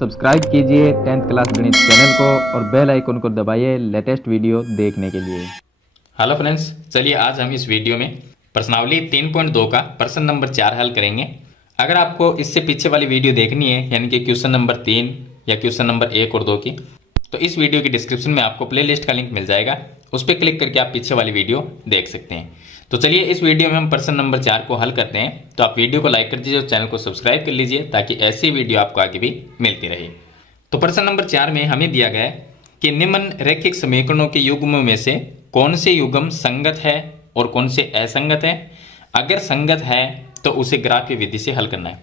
Subscribe कीजिए 10th class गणित channel को और बेल आइकन को दबाइए लेटेस्ट वीडियो देखने के लिए। हेलो फ्रेंड्स, चलिए आज हम इस वीडियो में प्रश्नावली 3.2 का प्रश्न नंबर 4 हल करेंगे। अगर आपको इससे पीछे वाली वीडियो देखनी है यानी कि क्वेश्चन नंबर 3 या क्वेश्चन नंबर 1 और 2 की, तो इस वीडियो की डिस्क्रिप्शन में आपको प्लेलिस्ट का लिंक मिल जाएगा, उस पर क्लिक करके आप पीछे वाली वीडियो देख सकते हैं। तो चलिए इस वीडियो में हम प्रश्न नंबर 4 को हल करते हैं। तो आप वीडियो को लाइक कर दीजिए और चैनल को सब्सक्राइब कर लीजिए ताकि ऐसी वीडियो आपको आगे भी मिलती रहे। तो प्रश्न नंबर 4 में हमें दिया गया है कि निम्न रैखिक समीकरणों के युग्मों में से कौन से युग्म संगत है और कौन से असंगत है। अगर संगत है तो उसे ग्राफीय विधि से हल करना है।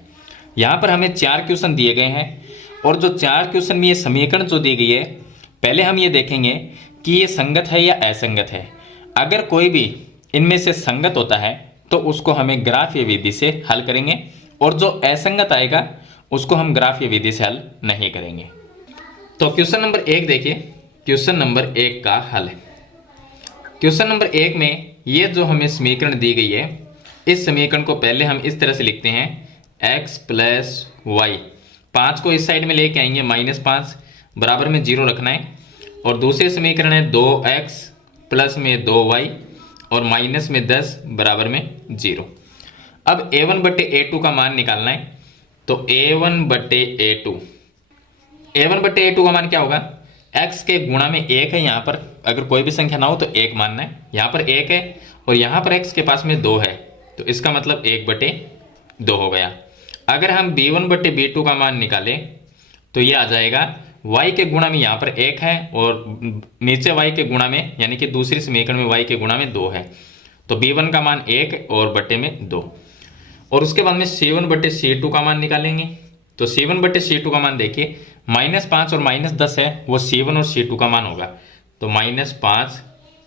यहाँ पर हमें 4 क्वेश्चन दिए गए हैं और जो 4 क्वेश्चन में ये समीकरण जो दी गई है, पहले हम ये देखेंगे कि ये संगत है या असंगत है। अगर कोई भी इनमें से संगत होता है तो उसको हमें ग्राफीय विधि से हल करेंगे और जो असंगत आएगा उसको हम ग्राफीय विधि से हल नहीं करेंगे। तो क्वेश्चन नंबर 1 देखिए, क्वेश्चन नंबर 1 का हल है। क्वेश्चन नंबर 1 में ये जो हमें समीकरण दी गई है, इस समीकरण को पहले हम इस तरह से लिखते हैं x प्लस वाई। 5 को इस साइड में लेके आएंगे, -5 बराबर में 0 रखना है। और दूसरे समीकरण है 2x प्लस में 2y और माइनस में 10 बराबर में 0। अब a1 बटे a2 का मान निकालना है। तो a1 बटे a2 का मान क्या होगा? x के गुणा में 1 है, यहाँ पर अगर कोई भी संख्या ना हो तो 1 मानना है। यहाँ पर 1 है और यहाँ पर x के पास में 2 है, तो इसका मतलब 1 बटे 2 हो गया। अगर हम b1 बटे b2 का मान निकालें तो ये आ जाएगा y के गुणा में यहाँ पर 1 है और नीचे y के गुणा में यानी कि दूसरी समीकरण में y के गुणा में 2 है, तो b1 का मान 1 और बटे में 2। और उसके बाद में c1 बटे c2 का मान निकालेंगे। तो c1 बटे c2 का मान देखिए, -5 और -10 है, वो c1 और c2 का मान होगा। तो -5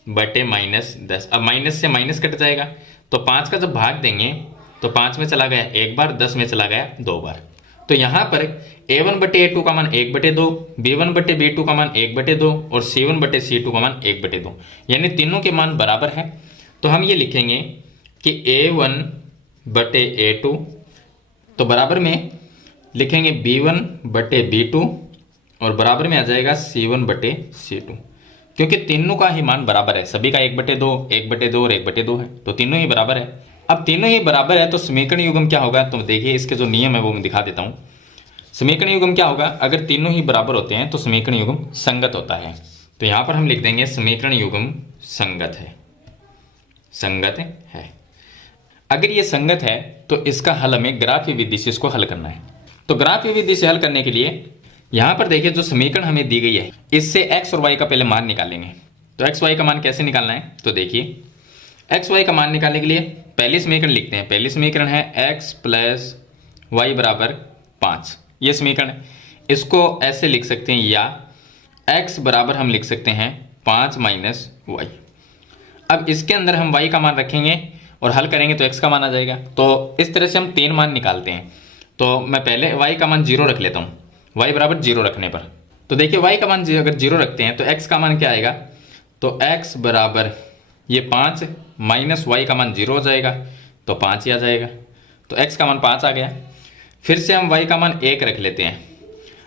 बटे -10, अब माइनस से माइनस कट जाएगा, तो 5 का जब भाग देंगे तो 5 में चला गया 1 बार, 10 में चला गया 2 बार। तो यहाँ पर a1 बटे a2 का मान 1 बटे 2, b1 बटे b2 का मान 1 बटे 2 और c1 बटे c2 का मान 1 बटे 2, यानी तीनों के मान बराबर है। तो हम ये लिखेंगे कि a1 बटे a2, तो बराबर में लिखेंगे b1 बटे b2 और बराबर में आ जाएगा c1 बटे c2, क्योंकि तीनों का ही मान बराबर है। सभी का 1 बटे 2, 1 बटे 2 और 1 बटे 2 है, तो तीनों ही बराबर है। अब तीनों ही बराबर है तो समीकरण युग्म क्या होगा? तो देखिए इसके जो नियम है वो मैं दिखा देता हूँ। समीकरण युग्म क्या होगा? अगर तीनों ही बराबर होते हैं तो समीकरण युग्म संगत होता है। तो यहाँ पर हम लिख देंगे समीकरण युग्म संगत है, संगत है। अगर ये संगत है तो इसका हल हमें ग्राफीय विधि से इसको हल करना है। तो ग्राफीय विधि से हल करने के लिए यहाँ पर देखिए जो समीकरण हमें दी गई है, इससे x और y का पहले मान निकालेंगे। तो x y का मान कैसे निकालना है? तो देखिए x y का मान निकालने के लिए पहली समीकरण लिखते हैं। पहली समीकरण है x प्लस वाई बराबर 5, ये समीकरण है। इसको ऐसे लिख सकते हैं, या x बराबर हम लिख सकते हैं 5 माइनस वाई। अब इसके अंदर हम y का मान रखेंगे और हल करेंगे तो x का मान आ जाएगा। तो इस तरह से हम 3 मान निकालते हैं। तो मैं पहले y का मान 0 रख लेता हूँ, y बराबर 0 रखने पर। तो देखिए y का मान अगर 0 रखते हैं तो x का मान क्या आएगा? तो x बराबर ये 5 माइनस वाई का मान 0 हो जाएगा, तो 5 ही आ जाएगा। तो x का मान 5 आ गया। फिर से हम y का मान 1 रख लेते हैं।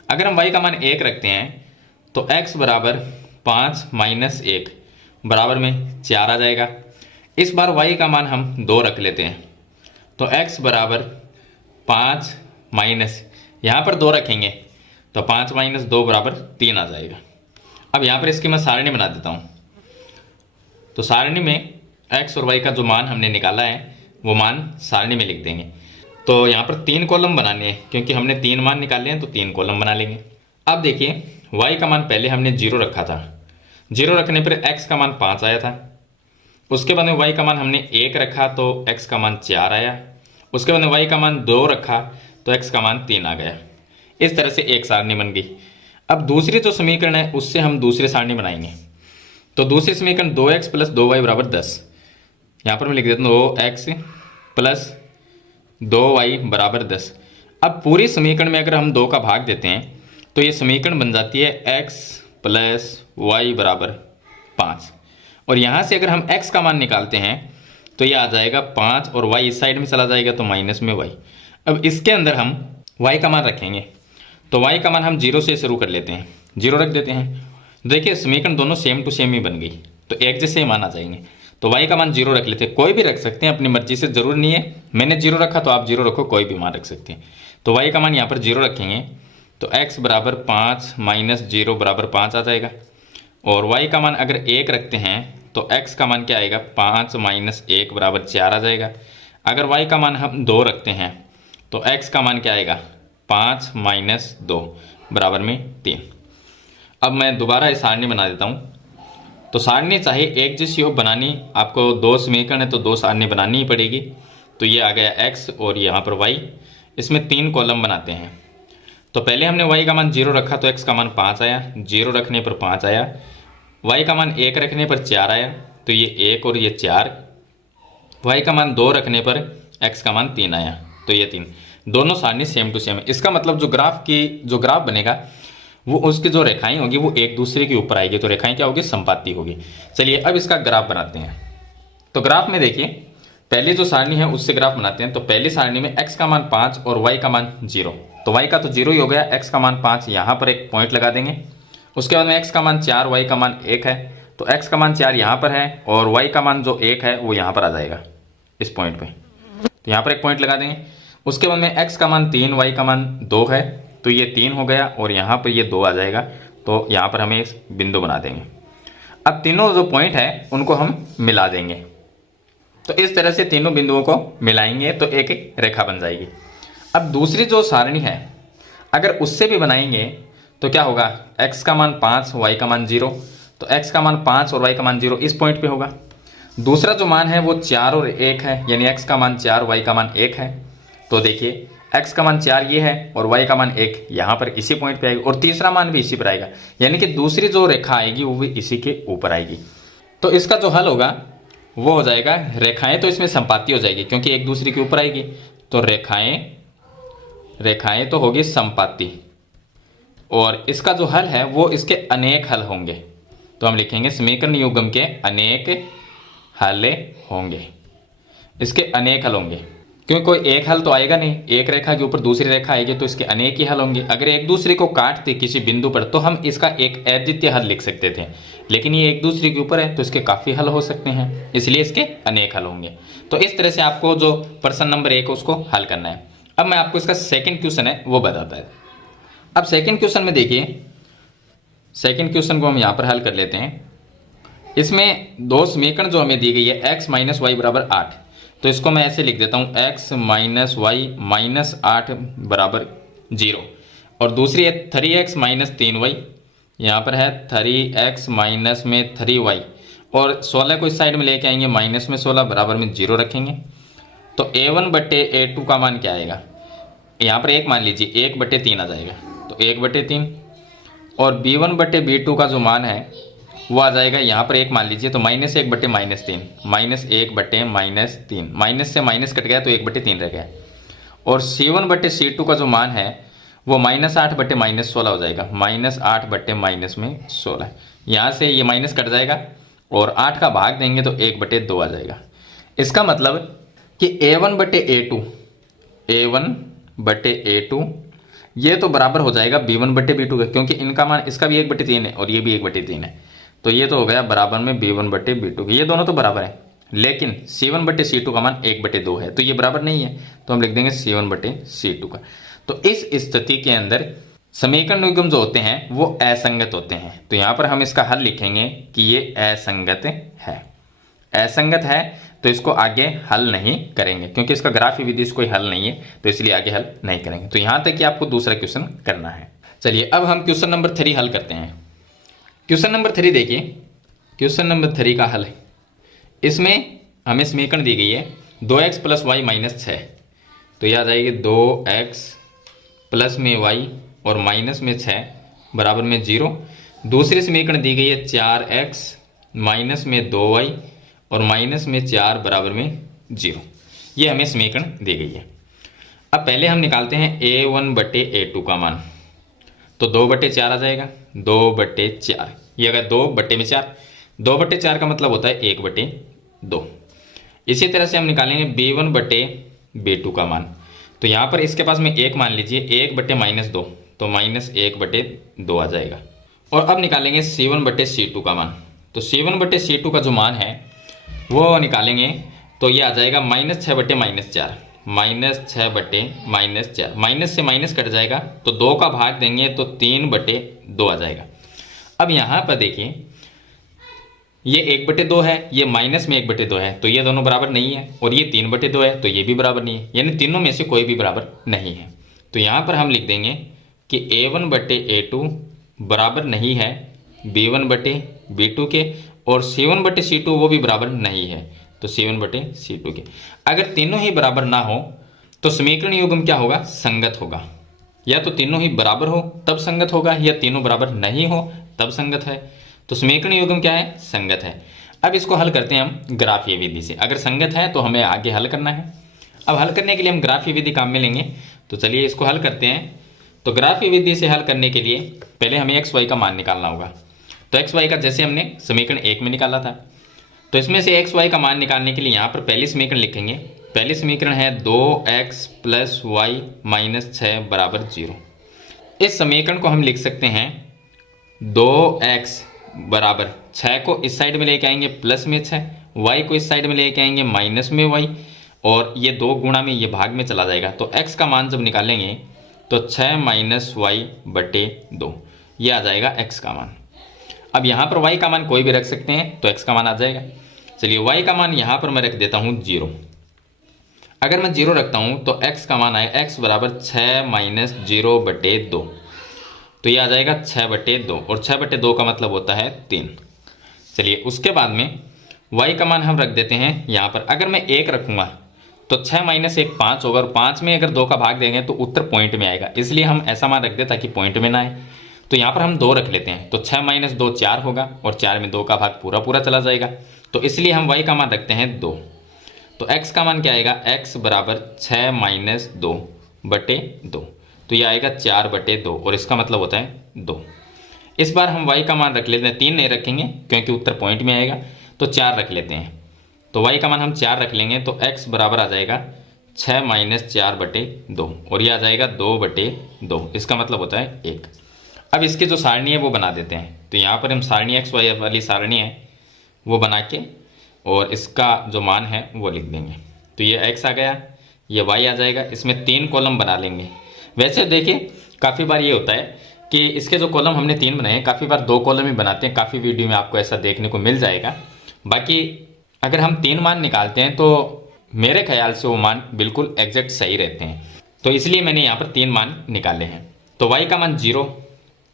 अगर हम y का मान 1 रखते हैं तो x बराबर 5 माइनस 1 बराबर में 4 आ जाएगा। इस बार y का मान हम 2 रख लेते हैं। तो x बराबर 5 माइनस, यहाँ पर 2 रखेंगे तो 5 माइनस 2 बराबर 3 आ जाएगा। अब यहाँ पर इसकी मैं सारणी बना देता हूँ। तो सारणी में x और y का जो मान हमने निकाला है वो मान सारणी में लिख देंगे। तो यहाँ पर 3 कॉलम बनाने हैं, क्योंकि हमने 3 मान निकाले हैं तो 3 कॉलम बना लेंगे। अब देखिए y का मान पहले हमने 0 रखा था, 0 रखने पर x का मान 5 आया था। उसके बाद में y का मान हमने 1 रखा तो x का मान 4 आया। उसके बाद में y का मान 2 रखा तो x का मान 3 आ गया। इस तरह से एक सारणी बन गई। अब दूसरी जो समीकरण है उससे हम दूसरी सारणी बनाएंगे। तो दूसरी समीकरण 2x प्लस 2y बराबर 10, यहाँ पर मैं लिख देता हूँ 2x प्लस 2y बराबर 10। अब पूरी समीकरण में अगर हम 2 का भाग देते हैं तो ये समीकरण बन जाती है x प्लस वाई बराबर 5। और यहाँ से अगर हम x का मान निकालते हैं तो ये आ जाएगा 5 और y इस साइड में चला जाएगा तो माइनस में y। अब इसके अंदर हम y का मान रखेंगे तो y का मान हम 0 से शुरू कर लेते हैं, 0 रख देते हैं। देखिए समीकरण दोनों सेम टू सेम ही बन गई, तो एक जैसे मान आ जाएंगे। तो y का मान 0 रख लेते हैं, कोई भी रख सकते हैं अपनी मर्जी से, जरूर नहीं है मैंने 0 रखा तो आप 0 रखो, कोई भी मान रख सकते हैं। तो y का मान यहाँ पर 0 रखेंगे तो x बराबर 5 माइनस 0 बराबर 5 आ जाएगा। और y का मान अगर 1 रखते हैं तो x का मान क्या आएगा, 5 माइनस 1 बराबर 4 आ जाएगा। अगर y का मान हम 2 रखते हैं तो x का मान क्या आएगा, 5 माइनस 2 बराबर में 3। अब मैं दोबारा इस सारणी बना देता हूँ। तो सारणी चाहे एक जैसी हो, बनानी आपको 2 समीकरण है तो 2 सारणी बनानी ही पड़ेगी। तो ये आ गया x और यहाँ पर y, इसमें 3 कॉलम बनाते हैं। तो पहले हमने y का मान 0 रखा तो x का मान 5 आया, 0 रखने पर 5 आया। y का मान 1 रखने पर 4 आया, तो ये 1 और ये 4। y का मान 2 रखने पर x का मान 3 आया, तो ये 3। दोनों सारणी सेम टू सेम है। इसका मतलब जो ग्राफ बनेगा वो उसकी जो रेखाएं होगी वो एक दूसरे के ऊपर आएगी, तो रेखाएं क्या होगी, समपाती होगी। चलिए अब इसका ग्राफ बनाते हैं। तो ग्राफ में देखिए पहली जो सारणी है उससे ग्राफ बनाते हैं। तो पहली सारणी में x का मान 5 और y का मान 0, तो y का तो 0 ही हो गया, x का मान 5, यहाँ पर एक पॉइंट लगा देंगे। उसके बाद में x का मान 4, y का मान 1 है, तो x का मान 4 यहाँ पर है और y का मान जो 1 है वो यहाँ पर आ जाएगा इस पॉइंट पे, तो यहाँ पर एक पॉइंट लगा देंगे। उसके बाद में x का मान 3, y का मान 2 है, तो ये 3 हो गया और यहाँ पर ये 2 आ जाएगा, तो यहाँ पर हमें एक बिंदु बना देंगे। अब तीनों जो पॉइंट है उनको हम मिला देंगे। तो इस तरह से तीनों बिंदुओं को मिलाएंगे तो एक एक रेखा बन जाएगी। अब दूसरी जो सारणी है अगर उससे भी बनाएंगे तो क्या होगा, x का मान 5, y का मान 0, तो x का मान 5 और y का मान 0 इस पॉइंट पे होगा। दूसरा जो मान है वो 4 और 1 है, यानी x का मान 4, y का मान 1 है। तो देखिए x का मान 4 ये है और y का मान 1 यहाँ पर इसी पॉइंट पे आएगा, और तीसरा मान भी इसी पर आएगा, यानी कि दूसरी जो रेखा आएगी वो भी इसी के ऊपर आएगी। तो इसका जो हल होगा वो हो जाएगा, रेखाएं तो इसमें संपाती हो जाएगी क्योंकि एक दूसरे के ऊपर आएगी, तो रेखाएं तो होगी संपाती, और इसका जो हल है वो इसके अनेक हल होंगे। तो हम लिखेंगे समीकरण युग्म के अनेक हल होंगे, इसके अनेक हल होंगे, क्योंकि कोई एक हल तो आएगा नहीं, एक रेखा के ऊपर दूसरी रेखा आएगी तो इसके अनेक ही हल होंगे। अगर एक दूसरे को काटते किसी बिंदु पर तो हम इसका एक अद्वितीय हल लिख सकते थे, लेकिन ये एक दूसरे के ऊपर है तो इसके काफ़ी हल हो सकते हैं, इसलिए इसके अनेक हल होंगे। तो इस तरह से आपको जो प्रश्न नंबर 1 उसको हल करना है। अब मैं आपको इसका सेकेंड क्वेश्चन है वो बताता है। अब सेकेंड क्वेश्चन में देखिए, सेकेंड क्वेश्चन को हम यहाँ पर हल कर लेते हैं। इसमें 2 समीकरण जो हमें दी गई है x माइनस वाई बराबर 8, तो इसको मैं ऐसे लिख देता हूँ x माइनस वाई माइनस 8 बराबर 0, और दूसरी है 3x माइनस 3y, यहाँ पर है 3x माइनस में 3y, और 16 को इस साइड में लेके आएंगे माइनस में 16 बराबर में 0 रखेंगे। तो a1 बटे a2 का मान क्या आएगा, यहाँ पर 1 मान लीजिए, 1 बटे 3 आ जाएगा, तो 1 बटे 3, और b1 बटे b2 का जो मान है वो आ जाएगा, यहाँ पर 1 मान लीजिए, तो माइनस 1 बटे माइनस 3, माइनस 1 बटे माइनस 3, माइनस से माइनस कट गया तो 1 बटे 3 रह गया। और c1 बटे c2 का जो मान है वो माइनस 8 बटे माइनस 16 हो जाएगा, माइनस 8 बटे माइनस में 16, यहाँ से ये माइनस कट जाएगा और 8 का भाग देंगे तो 1 बटे 2 आ जाएगा। इसका मतलब कि a1 बटे a2, a1 बटे a2 ये तो बराबर हो जाएगा b1 बटे b2 का, क्योंकि इनका मान, इसका भी 1 बटे 3 है और ये भी 1 बटे 3 है, तो ये तो हो गया बराबर में b1 बटे b2 के, ये दोनों तो बराबर है। लेकिन c1 बटे c2 का मान 1 बटे 2 है, तो ये बराबर नहीं है, तो हम लिख देंगे c1 बटे c2 का। तो इस स्थिति के अंदर समीकरण युग्म जो होते हैं वो असंगत होते हैं, तो यहाँ पर हम इसका हल लिखेंगे कि ये असंगत है। असंगत है तो इसको आगे हल नहीं करेंगे, क्योंकि इसका ग्राफी विधि से कोई हल नहीं है, तो इसलिए आगे हल नहीं करेंगे। तो यहाँ तक कि आपको दूसरा क्वेश्चन करना है। चलिए अब हम क्वेश्चन नंबर 3 हल करते हैं। क्वेश्चन नंबर 3 देखिए, क्वेश्चन नंबर 3 का हल है। इसमें हमें समीकरण दी गई है 2x प्लस वाई माइनस 6, तो यह आ जाएगी 2x प्लस में y और माइनस में 6 बराबर में 0। दूसरी समीकरण दी गई है 4x माइनस में 2y और माइनस में 4 बराबर में 0। ये हमें समीकरण दी गई है। अब पहले हम निकालते हैं a1 बटे a2 का मान, तो 2 बटे 4 आ जाएगा, 2 बटे 4, ये अगर 2 बटे में 4, 2 बटे 4 का मतलब होता है 1 बटे 2। इसी तरह से हम निकालेंगे b1 बटे b2 का मान, तो यहाँ पर इसके पास में 1 मान लीजिए, 1 बटे माइनस 2, तो -1/2 आ जाएगा। और अब निकालेंगे C1/C2 का मान। तो C1/C2 का जो मान है वो निकालेंगे तो ये आ जाएगा -6/-4, -6/-4, माइनस से माइनस कट जाएगा तो 2 का भाग देंगे तो 3/2 आ जाएगा। अब यहाँ पर देखिए ये 1/2 है, ये माइनस में 1/2 है, तो ये दोनों बराबर नहीं है, और ये 3/2 है तो ये भी बराबर नहीं है, यानी तीनों में से कोई भी बराबर नहीं है। तो यहाँ पर हम लिख देंगे कि A1/A2 बराबर नहीं है B1/B2 के, और C1/C2 वो भी बराबर नहीं है, तो C1/C2 के। अगर तीनों ही बराबर ना हो तो समीकरण युग्म क्या होगा? संगत होगा। या तो तीनों ही बराबर हो तब संगत होगा, या तीनों बराबर नहीं हो तब संगत है। तो समीकरण युग्म क्या है? संगत है। अब इसको हल करते हैं हम ग्राफीय विधि से। अगर संगत है तो हमें आगे हल करना है। अब हल करने के लिए हम ग्राफीय विधि काम में लेंगे। तो चलिए इसको हल करते हैं। तो ग्राफीय विधि से हल करने के लिए पहले हमें एक्स वाई का मान निकालना होगा। तो एक्स वाई का जैसे हमने समीकरण 1 में निकाला था, तो इसमें से एक्स वाई का मान निकालने के लिए यहाँ पर पहली समीकरण लिखेंगे। पहली समीकरण है 2x + y - 6 = 0। इस समीकरण को हम लिख सकते हैं 2x = 6 को इस साइड में लेके आएंगे प्लस में 6, y को इस साइड में लेके आएंगे माइनस में y, और ये 2 गुणा में ये भाग में चला जाएगा। तो x का मान जब निकालेंगे तो 6 - y/2 ये आ जाएगा x का मान। अब यहाँ पर y का मान कोई भी रख सकते हैं तो x का मान आ जाएगा। चलिए y का मान यहाँ पर मैं रख देता हूँ 0। अगर मैं 0 रखता हूँ तो x का मान आए x = 6 - 0/2, तो ये आ जाएगा 6/2, और 6/2 का मतलब होता है 3। चलिए उसके बाद में y का मान हम रख देते हैं यहाँ पर। अगर मैं 1 रखूँगा तो 6 - 1 5 होगा, और 5 में अगर 2 का भाग देंगे तो उत्तर पॉइंट में आएगा, इसलिए हम ऐसा मान रख दें ताकि पॉइंट में ना आए। तो यहाँ पर हम 2 रख लेते हैं, तो 6 - 2 4 होगा, और 4 में 2 का भाग पूरा पूरा चला जाएगा, तो इसलिए हम y का मान रखते हैं 2। तो x का मान क्या आएगा? x = 6 - 2/2, तो ये आएगा 4/2, और इसका मतलब होता है 2। इस बार हम y का मान रख लेते हैं, 3 नहीं रखेंगे क्योंकि उत्तर पॉइंट में आएगा, तो 4 रख लेते हैं। तो y का मान हम 4 रख लेंगे, तो x बराबर आ जाएगा 6 - 4/2, और ये आ जाएगा 2/2, इसका मतलब होता है 1। अब इसकी जो सारणी है वो बना देते हैं। तो यहाँ पर हम सारणी एक्स वाई वाली सारणी है वो बना के, और इसका जो मान है वो लिख देंगे। तो ये x आ गया, ये y आ जाएगा, इसमें 3 कॉलम बना लेंगे। वैसे देखिए काफ़ी बार ये होता है कि इसके जो कॉलम हमने 3 बनाए हैं, काफ़ी बार 2 कॉलम ही बनाते हैं, काफ़ी वीडियो में आपको ऐसा देखने को मिल जाएगा। बाकी अगर हम 3 मान निकालते हैं तो मेरे ख्याल से वो मान बिल्कुल एग्जैक्ट सही रहते हैं, तो इसलिए मैंने यहाँ पर 3 मान निकाले हैं। तो y का मान 0,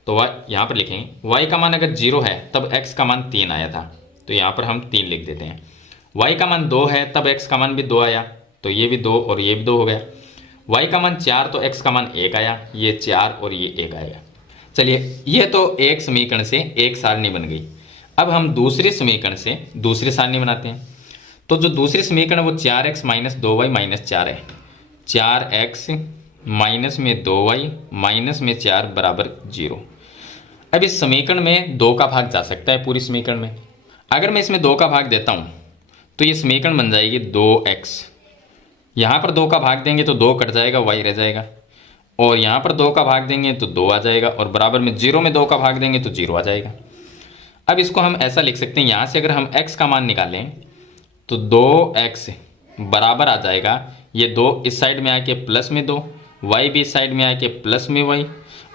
तो y यहाँ पर लिखेंगे y का मान अगर 0 है तब x का मान 3 आया था, तो यहाँ पर हम 3 लिख देते हैं। y का मान 2 है तब x का मान भी 2 आया, तो ये भी 2 और ये भी 2 हो गया। y का मान 4 तो x का मान 1 आया, ये 4 और ये 1 आएगा। चलिए ये तो एक समीकरण से एक सारणी बन गई। अब हम दूसरी समीकरण से दूसरी सारणी बनाते हैं। तो जो दूसरी समीकरण है वो 4x - 2y - 4 है। 4x माइनस में 2y माइनस में 4 बराबर 0। अब इस समीकरण में 2 का भाग जा सकता है पूरी समीकरण में। अगर मैं इसमें 2 का भाग देता हूँ तो ये समीकरण बन जाएगी 2x। यहाँ पर 2 का भाग देंगे तो 2 कट जाएगा, y रह जाएगा, और यहाँ पर 2 का भाग देंगे तो 2 आ जाएगा, और बराबर में 0 में 2 का भाग देंगे तो 0 आ जाएगा। अब इसको हम ऐसा लिख सकते हैं, यहाँ से अगर हम x का मान निकालें तो 2x बराबर आ जाएगा, ये 2 इस साइड में आके प्लस में 2, y भी इस साइड में आके प्लस में y,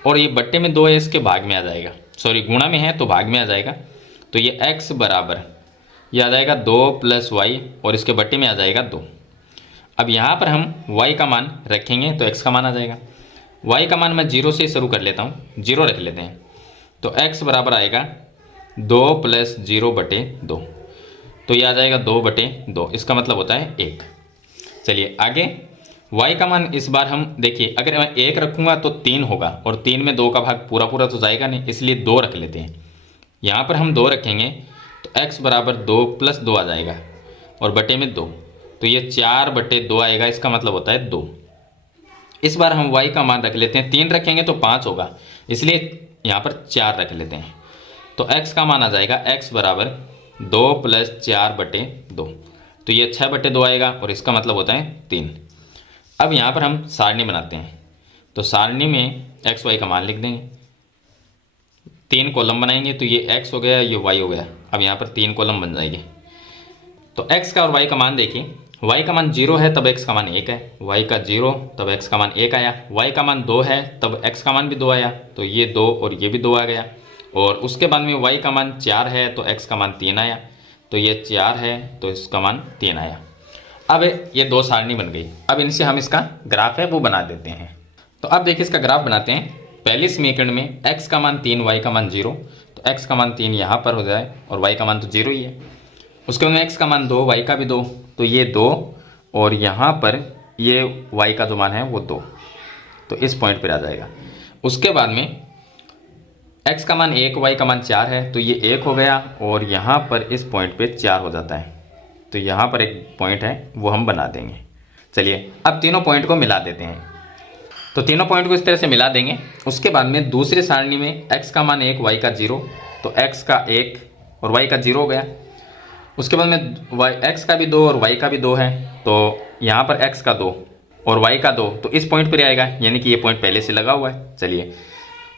और ये बट्टे में 2 है इसके भाग में आ जाएगा, सॉरी गुणा में है तो भाग में आ जाएगा। तो ये x बराबर ये आ जाएगा 2 + y, और इसके बट्टे में आ जाएगा 2। अब यहाँ पर हम y का मान रखेंगे तो x का मान आ जाएगा। y का मान मैं 0 से शुरू कर लेता हूँ, 0 रख लेते हैं, तो x बराबर आएगा 2 + 0/2, तो ये आ जाएगा 2/2, इसका मतलब होता है 1। चलिए आगे y का मान इस बार हम देखिए, अगर मैं 1 रखूँगा तो 3 होगा, और 3 में 2 का भाग पूरा पूरा तो जाएगा नहीं, इसलिए 2 रख लेते हैं। यहाँ पर हम 2 रखेंगे तो x बराबर 2 + 2 आ जाएगा, और बटे में 2, तो ये 4/2 आएगा, इसका मतलब होता है 2। इस बार हम y का मान रख लेते हैं, 3 रखेंगे तो 5 होगा, इसलिए यहाँ पर 4 रख लेते हैं। तो x का मान आ जाएगा x बराबर 2 + 4/2, तो ये 6/2 आएगा, और इसका मतलब होता है 3। अब यहाँ पर हम सारणी बनाते हैं। तो सारणी में एक्स वाई का मान लिख देंगे, 3 कॉलम बनाएंगे, तो ये एक्स हो गया, ये वाई हो गया। अब यहाँ पर 3 कॉलम बन जाएगी। तो एक्स का और वाई का मान देखिए, वाई का मान 0 है तब एक्स का मान 1 है, वाई का 0 तब एक्स का मान 1 आया, वाई का मान 2 है तब एक्स का मान भी 2 आया, तो ये 2 और ये भी 2 आ गया। और उसके बाद में वाई का मान 4 है तो एक्स का मान 3 आया, तो ये 4 है तो इसका मान 3 आया। अब ये 2 सारणी बन गई। अब इनसे हम इसका ग्राफ है वो बना देते हैं। तो अब देखिए इसका ग्राफ बनाते हैं। पहले समीकरण में x का मान 3, y का मान 0, तो x का मान 3 यहाँ पर हो जाए और y का मान तो 0 ही है। उसके बाद में x का मान 2, y का भी 2, तो ये 2 और यहाँ पर ये y का जो मान है वो 2, तो इस पॉइंट पर आ जाएगा। उसके बाद में x का मान 1, y का मान 4 है, तो ये 1 हो गया और यहाँ पर इस पॉइंट पे 4 हो जाता है, तो यहाँ पर एक पॉइंट है वो हम बना देंगे। चलिए अब तीनों पॉइंट को मिला देते हैं। तो तीनों पॉइंट को इस तरह से मिला देंगे। उसके बाद में दूसरी सारणी में x का मान 1, y का 0, तो x का 1 और y का 0 हो गया। उसके बाद में x का भी 2 और y का भी 2 है, तो यहाँ पर x का 2 और y का 2, तो इस पॉइंट पर आएगा, यानी कि ये पॉइंट पहले से लगा हुआ है। चलिए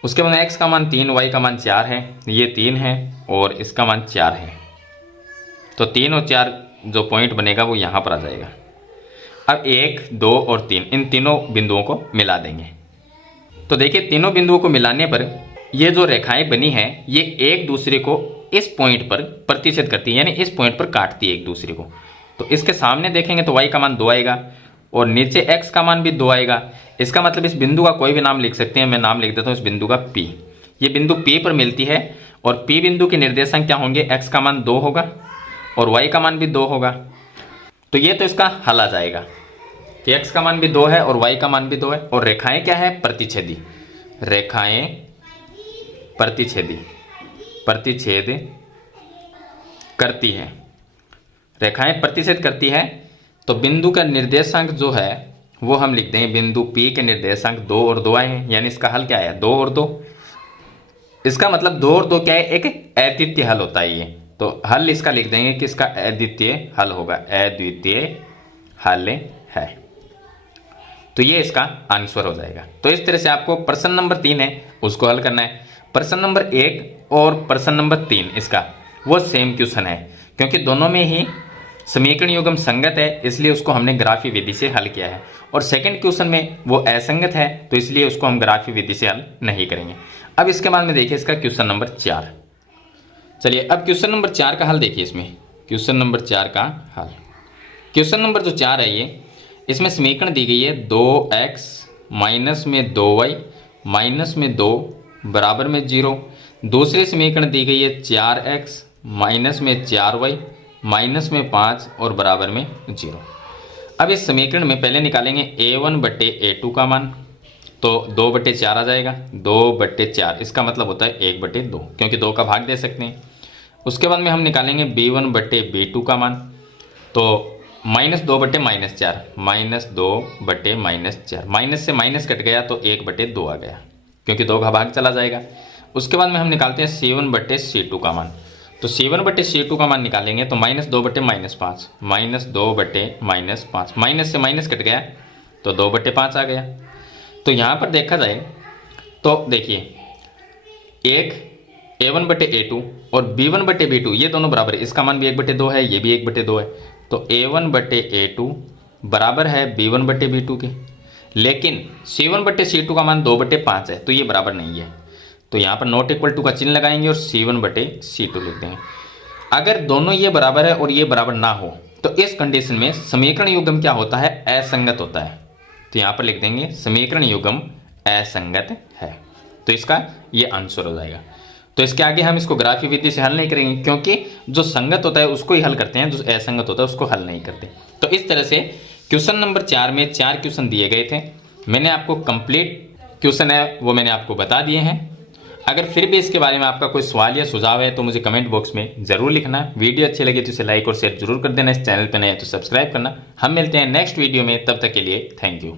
उसके बाद में x का मान 3, y का मान 4 है, ये 3 है और इसका मान 4 है, तो 3 और 4 जो पॉइंट बनेगा वो यहाँ पर आ जाएगा। अब 1, 2 और 3 इन तीनों बिंदुओं को मिला देंगे। तो देखिए तीनों बिंदुओं को मिलाने पर ये जो रेखाएं बनी हैं ये एक दूसरे को इस पॉइंट पर प्रतिच्छेद करती है, यानी इस पॉइंट पर काटती है एक दूसरे को। तो इसके सामने देखेंगे तो y का मान 2 आएगा और नीचे x का मान भी 2 आएगा। इसका मतलब इस बिंदु का कोई भी नाम लिख सकते हैं, मैं नाम लिख देता हूँ इस बिंदु का P। ये बिंदु P पर मिलती है और P बिंदु के निर्देशांक क्या होंगे, x का मान 2 होगा और y का मान भी 2 होगा। तो ये तो इसका हल आ जाएगा कि x का मान भी 2 है और y का मान भी 2 है। और रेखाएं क्या है, प्रतिच्छेदी, रेखाएं प्रतिच्छेदी, प्रतिच्छेद करती है, रेखाएं प्रतिच्छेद करती है। तो बिंदु का निर्देशांक जो है वो हम लिख देंगे, बिंदु P के निर्देशांक 2 और 2 आए हैं, यानी इसका हल क्या है, 2 और 2। इसका मतलब 2 और 2 क्या है, एक अद्वितीय हल होता है ये। तो हल इसका लिख देंगे कि इसका अद्वितीय हल होगा, अद्वितीय हल है। तो ये इसका आंसर हो जाएगा। तो इस तरह से आपको प्रश्न नंबर 3 है उसको हल करना है। प्रश्न नंबर 1 और प्रश्न नंबर 3 इसका वो सेम क्वेश्चन है, क्योंकि दोनों में ही समीकरण युग्म संगत है, इसलिए उसको हमने ग्राफी विधि से हल किया है। और सेकंड क्वेश्चन में वो असंगत है, तो इसलिए उसको हम ग्राफी विधि से हल नहीं करेंगे। अब इसके बाद में देखिए इसका क्वेश्चन नंबर 4। चलिए अब क्वेश्चन नंबर 4 का हल देखिए। इसमें क्वेश्चन नंबर 4 का हल, क्वेश्चन नंबर जो 4 है ये, इसमें समीकरण दी गई है 2x माइनस में 2y माइनस में 2 बराबर में 0। दूसरी समीकरण दी गई है 4x माइनस में 4y माइनस में 5 और बराबर में 0। अब इस समीकरण में पहले निकालेंगे a1 बटे a2 का मान, तो 2/4 आ जाएगा, 2/4 इसका मतलब होता है 1/2, क्योंकि 2 का भाग दे सकते हैं। उसके बाद में हम निकालेंगे b1 बटे b2 का मान, तो -2 बटे -4, -2 बटे -4, माइनस से माइनस कट गया तो 1/2 आ गया, क्योंकि 2 का भाग चला जाएगा। उसके बाद में हम निकालते हैं c1 बटे c2 का मान, तो c1 बटे c2 का मान निकालेंगे तो -2 बटे -5, -2 बटे -5, माइनस से माइनस कट गया तो 2/5 आ गया। तो यहाँ पर देखा जाए तो देखिए एक a1 बटे a2 और b1 बटे b2 ये दोनों बराबर है, इसका मान भी 1/2 है, ये भी 1/2 है, तो a1 बटे a2 बराबर है b1 बटे b2 के। लेकिन c1 बटे c2 का मान 2/5 है, तो ये बराबर नहीं है, तो यहाँ पर नॉट इक्वल टू का चिन्ह लगाएंगे और c1 बटे c2 लिख देंगे। अगर दोनों ये बराबर है और ये बराबर ना हो तो इस कंडीशन में समीकरण युग्म क्या होता है, असंगत होता है। तो यहाँ पर लिख देंगे समीकरण युग्म असंगत है, तो इसका ये आंसर हो जाएगा। तो इसके आगे हम इसको ग्राफी विधि से हल नहीं करेंगे, क्योंकि जो संगत होता है उसको ही हल करते हैं, जो असंगत होता है उसको हल नहीं करते। तो इस तरह से क्वेश्चन नंबर 4 में 4 क्वेश्चन दिए गए थे, मैंने आपको कंप्लीट क्वेश्चन है वो मैंने आपको बता दिए हैं। अगर फिर भी इसके बारे में आपका कोई सवाल या सुझाव है तो मुझे कमेंट बॉक्स में ज़रूर लिखना। वीडियो अच्छी लगे तो इसे लाइक और शेयर जरूर कर देना। इस चैनल पर नए हैं तो सब्सक्राइब करना। हम मिलते हैं नेक्स्ट वीडियो में, तब तक के लिए थैंक यू।